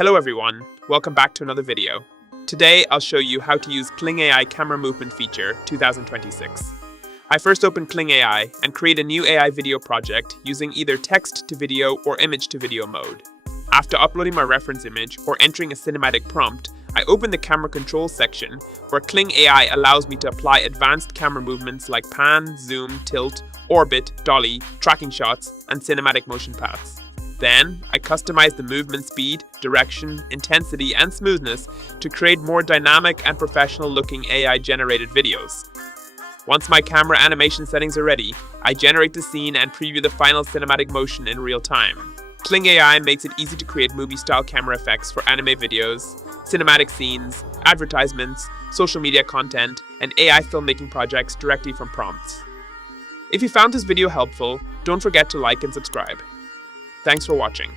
Hello everyone, welcome back to another video. Today I'll show you how to use Kling AI Camera Movement Feature 2026. I first opened Kling AI and create a new AI video project using either text to video or image to video mode. After uploading my reference image or entering a cinematic prompt, I open the camera control section where Kling AI allows me to apply advanced camera movements like pan, zoom, tilt, orbit, dolly, tracking shots, and cinematic motion paths. Then, I customize the movement speed, direction, intensity, and smoothness to create more dynamic and professional-looking AI-generated videos. Once my camera animation settings are ready, I generate the scene and preview the final cinematic motion in real time. Kling AI makes it easy to create movie-style camera effects for anime videos, cinematic scenes, advertisements, social media content, and AI filmmaking projects directly from prompts. If you found this video helpful, don't forget to like and subscribe. Thanks for watching.